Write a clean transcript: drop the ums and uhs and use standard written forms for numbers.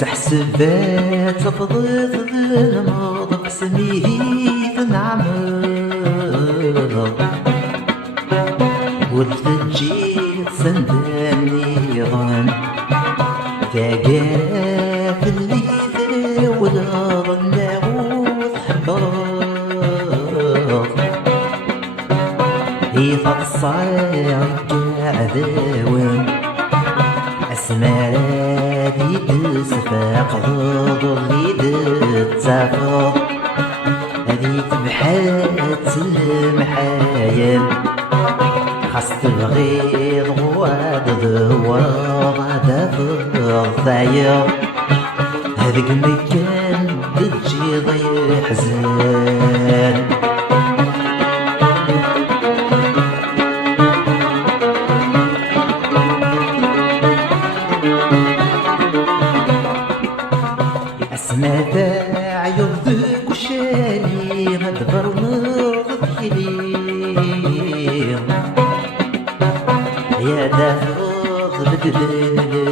سحسبات تفضيت ظلمض قسميه تنعمض والتجيت سنداني ظن تاقات اللي ذاود ظناغوث حباض هي فتصايا كعذاون اسمارات يتسفاق ضد اللي تتسافق هذيك بحات المحايل خاص تبغيض غواد ذوار غادا فرضايا هذيك مكان تجي ضيع حزان اسمع ذا يرضيك وشالي غدبر ونرضي يا دافض بدل